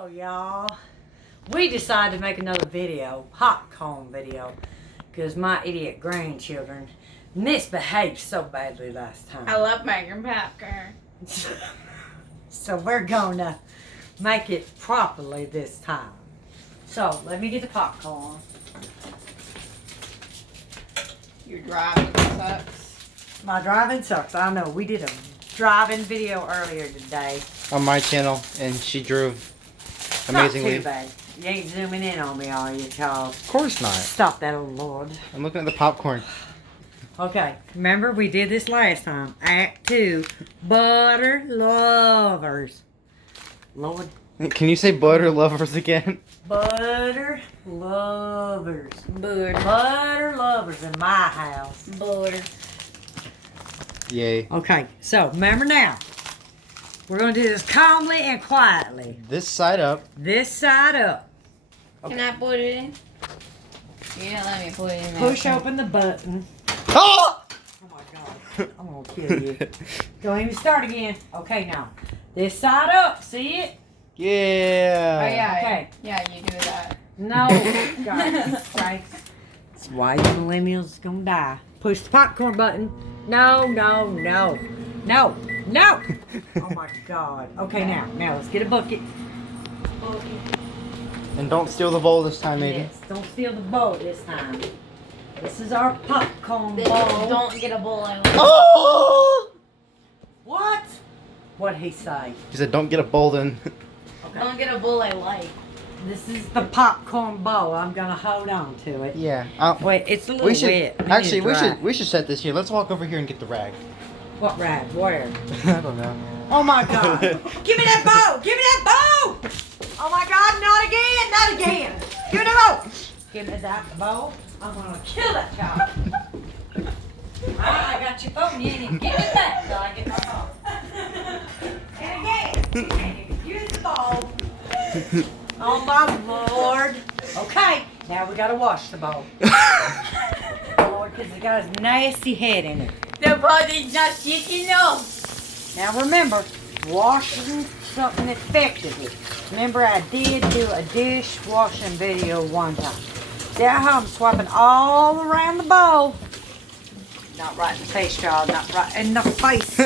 So y'all, we decided to make another video, popcorn video, because my idiot grandchildren misbehaved so badly last time. I love making popcorn. So we're gonna make it properly this time. So let me get the popcorn. Your driving sucks. My driving sucks. I know. We did a driving video earlier today. On my channel, and she drove amazingly. Not too bad. You ain't zooming in on me, are you, Charles? Of course not. Stop that, oh Lord. I'm looking at the popcorn. Okay, remember we did this last time. Act 2, butter lovers. Lord. Can you say butter lovers again? Butter lovers. Butter. Butter lovers in my house. Butter. Yay. Okay, so remember now. We're going to do this calmly and quietly. This side up. This side up. Okay. Can I put it in? Yeah, let me put it in there. Push open the button. Oh! Oh my God. I'm going to kill you. Don't even start again. Okay, now. This side up. See it? Yeah. Oh, yeah. Okay. Yeah, you do that. No. God, right. That's why the millennials gonna die. Push the popcorn button. No, no, no. No, no. Oh my God. Okay, now let's get a bucket. And don't steal the bowl this time, maybe. Yes, don't steal the bowl this time. This is our popcorn bowl. Don't get a bowl I like. Oh! What? What'd he say? He said, "Don't get a bowl then." Okay. Don't get a bowl I like. This is the popcorn bowl. I'm gonna hold on to it. Yeah. Wait, it's a little We should wet. actually we should set this here. Let's walk over here and get the rag. What rag? Where? I don't know. Oh my God. Give me that bow! Give me that bow! Oh my God, not again! Not again! Give me the bow! Give me that bow. I'm gonna kill that child. I got your phone. You ain't even give me that till I get my phone. And again, you can't even use the bowl. Oh my Lord. Okay, now we gotta wash the bowl. Lord, because it got a nasty head in it. The body's not sticky enough. Now remember, washing something effectively. Remember I did do a dishwashing video one time. See how I'm swiping all around the bowl. Not right in the face, y'all. Not right in the face.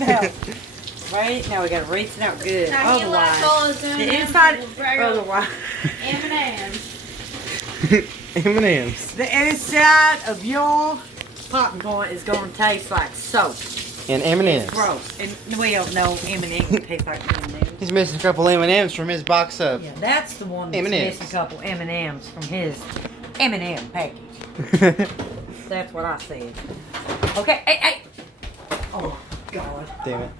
Now, right? Now we gotta rinse it out good. Now, Otherwise, the inside, otherwise, M&M's. M&M's. the inside of your popcorn is gonna taste like soap. And It's M&M's. gross. And well, no, M&M's taste like M&M's. He's missing a couple M&M's from his box of. Yeah, that's the one that's M&Ms. missing a couple M&Ms from his M&M package. That's what I said. Okay, hey. Oh, God. Damn it.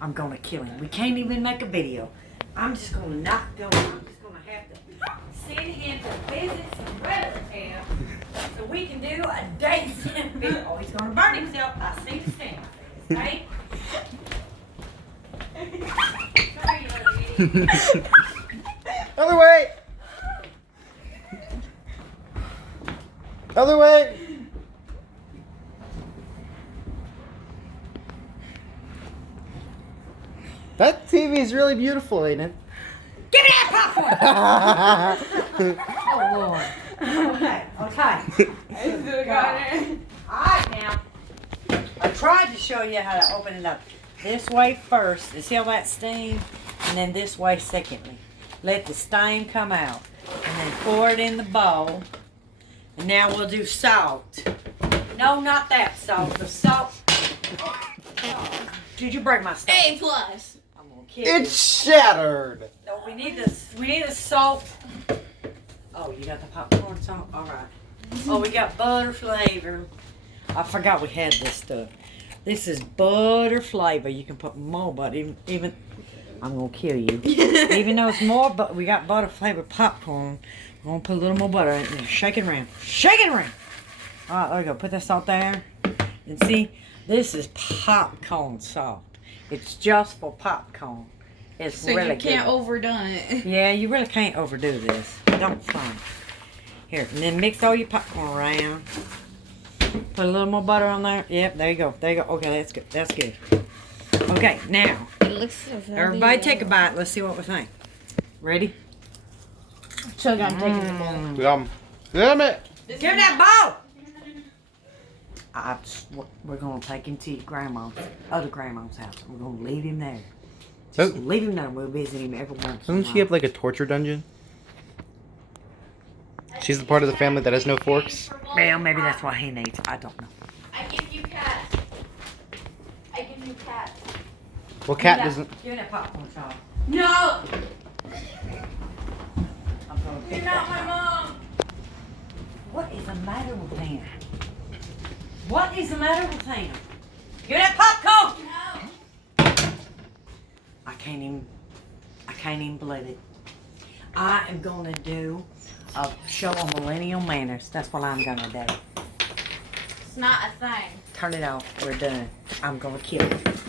I'm gonna kill him. We can't even make a video. I'm just gonna knock them. I'm just gonna have to send him to visit some relatives so we can do a decent video. Oh, he's gonna burn himself. I see the stamp. Okay? Come here, you little idiot. Other way. Other way. That TV is really beautiful, ain't it? Give me that popcorn! Oh, Lord. Okay. Alright, now. I tried to show you how to open it up. This way first. You see all that steam? And then this way secondly. Let the steam come out. And then pour it in the bowl. And now we'll do salt. No, not that salt. The salt. Oh, did you break my stuff? A+. I'm gonna kill you. It's shattered. No, we need the salt. Oh, you got the popcorn salt? Alright. Oh, we got butter flavor. I forgot we had this stuff. This is butter flavor. You can put more, but even I'm gonna kill you. Even though it's more, but we got butter flavored popcorn. I'm gonna put a little more butter in there. Shake it around. Shake it around. Alright, there we go. Put that salt there. And see, this is popcorn salt. It's just for popcorn. It's So really you can't good. overdone it. Yeah, you really can't overdo this. Don't fun. Here, and then mix all your popcorn around. Put a little more butter on there. Yep, there you go. There you go. Okay, that's good. That's good. Okay, now, It looks so everybody take a bite. Let's see what we think. Ready? Chug, I'm taking the ball. Yum. Damn it. Give me that ball! We're gonna take him to your other grandma's house. We're gonna leave him there. Just leave him there. We'll visit him every once in a Doesn't while. she have like a torture dungeon? She's the part of the family that has no forks. Well, maybe that's what he needs. I don't know. I give you cat. I give you cat. Well, cat doesn't. Give me that popcorn, child. No! I'm gonna You're pick not that my up. mom! What is the matter with him? What is the matter with him? Give me that popcorn! No! I can't even believe it. I am gonna do a show on millennial manners. That's what I'm gonna do. It's not a thing. Turn it off. We're done. I'm gonna kill it.